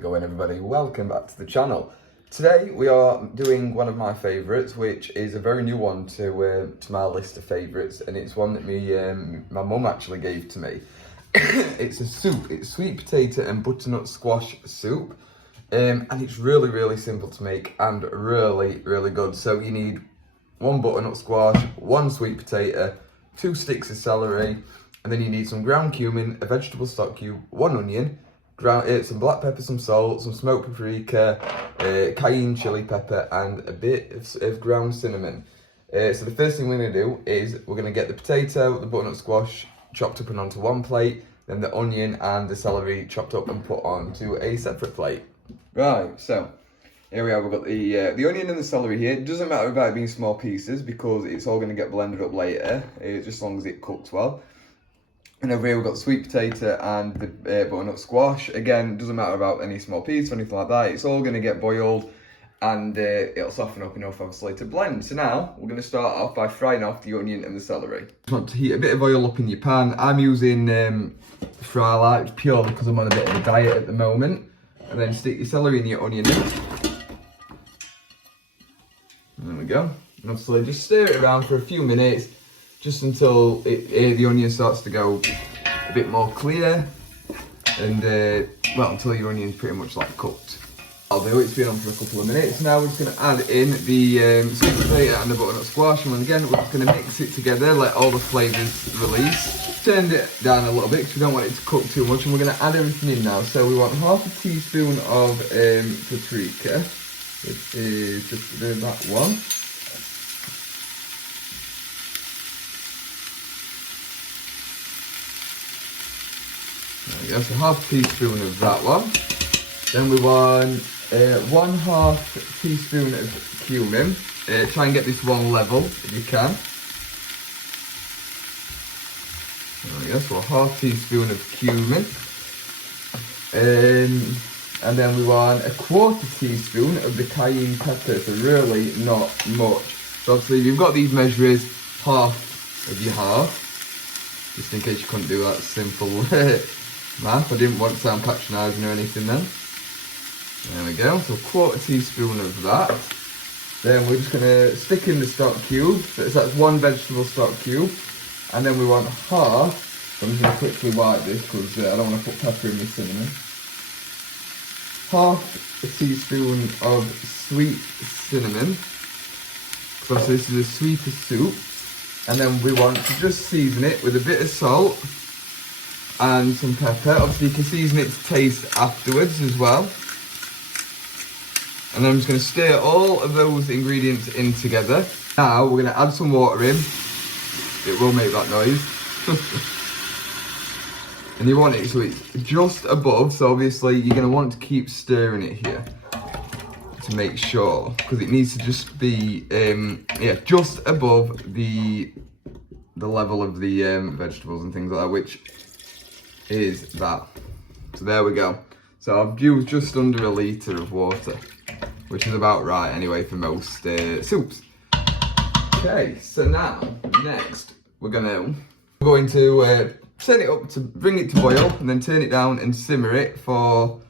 it going, everybody? Welcome back to the channel. Today we are doing one of my favourites, which is a very new one to my list of favourites, and it's one that my mum actually gave to me. It's a soup. It's sweet potato and butternut squash soup, and it's really simple to make and really good. So you need 1 butternut squash, 1 sweet potato, 2 sticks of celery, and then you need some ground cumin, a vegetable stock cube, 1 onion, some black pepper, some salt, some smoked paprika, cayenne chili pepper, and a bit of ground cinnamon. So the first thing we're going to do is we're going to get the potato, the butternut squash chopped up and onto 1 plate, then the onion and the celery chopped up and put onto a separate plate. Right, so here we are. We've got the onion and the celery here. It doesn't matter about it being small pieces because it's all going to get blended up later, just as long as it cooks well. And over here we've got the sweet potato and the butternut squash. Again, doesn't matter about any small piece or anything like that. It's all going to get boiled and it'll soften up enough, obviously, to blend. So now we're going to start off by frying off the onion and the celery. You want to heat a bit of oil up in your pan. I'm using fry light purely because I'm on a bit of a diet at the moment. And then stick your celery and your onion in. There we go. And obviously just stir it around for a few minutes, just until the onion starts to go a bit more clear, and well, until your onion's pretty much like cooked. I'll do it. It's been on for a couple of minutes. Now we're just going to add in the sweet potato and the butternut squash, and again we're just going to mix it together, let all the flavours release. Turned it down a little bit because we don't want it to cook too much, and we're going to add everything in now. So we want ½ a teaspoon of paprika, which is just that one. There we go, so ½ teaspoon of that one. Then we want 1/2 teaspoon of cumin. Try and get this one level if you can. There we go, so ½ teaspoon of cumin. And then we want 1/4 teaspoon of the cayenne pepper, so really not much. So obviously if you've got these measurers, half of your half, just in case you couldn't do that simple math. I didn't want to sound patronising or anything then. There we go, so 1/4 teaspoon of that. Then we're just going to stick in the stock cube, so that's 1 vegetable stock cube. And then we want half, so I'm just going to quickly wipe this because I don't want to put pepper in my cinnamon. ½ a teaspoon of sweet cinnamon, because obviously this is a sweeter soup. And then we want to just season it with a bit of salt and some pepper. Obviously you can season it to taste afterwards as well. And then I'm just going to stir all of those ingredients in together. Now we're going to add some water in. It will make that noise. And you want it so it's just above, so obviously you're going to want to keep stirring it here to make sure, because it needs to just be yeah, just above the level of the vegetables and things like that, which is that. So there we go. So I've used just under 1 litre of water, which is about right anyway for most soups. Okay, so now next we're going to set it up to bring it to boil, and then turn it down and simmer it for,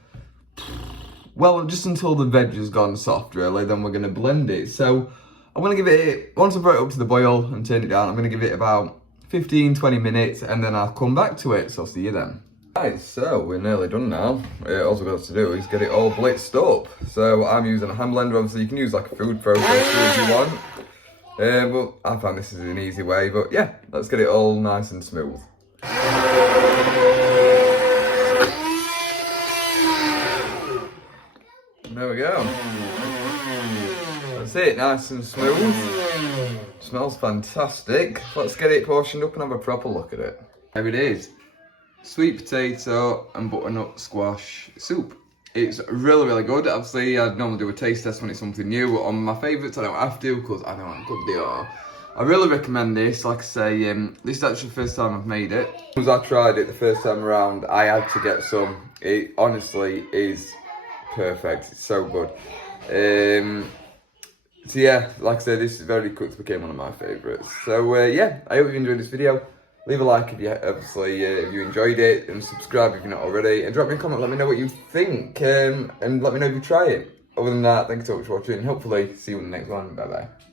well, just until the veg has gone soft really. Then we're going to blend it. So I'm going to give it, once I've brought it up to the boil and turned it down, I'm going to give it about 15-20 minutes, and then I'll come back to it. So I'll see you then. Right, so we're nearly done now. All we've got to do is get it all blitzed up. So I'm using a hand blender. Obviously you can use like a food processor if you want. But I found this is an easy way. But yeah, let's get it all nice and smooth. There we go. That's it, nice and smooth. Smells fantastic. Let's get it portioned up and have a proper look at it. There it is. Sweet potato and butternut squash soup. It's really good. Obviously, I'd normally do a taste test when it's something new, but on my favourites I don't have to because I know how good they are. I really recommend this. Like I say, this is actually the first time I've made it. As I tried it the first time around, I had to get some. It honestly is perfect. It's so good. So yeah, like I said, this very quickly became one of my favourites. So yeah, I hope you enjoyed this video. Leave a like if you obviously if you enjoyed it, and subscribe if you're not already, and drop me a comment. Let me know what you think, and let me know if you try it. Other than that, thanks so much for watching. Hopefully, see you in the next one. Bye bye.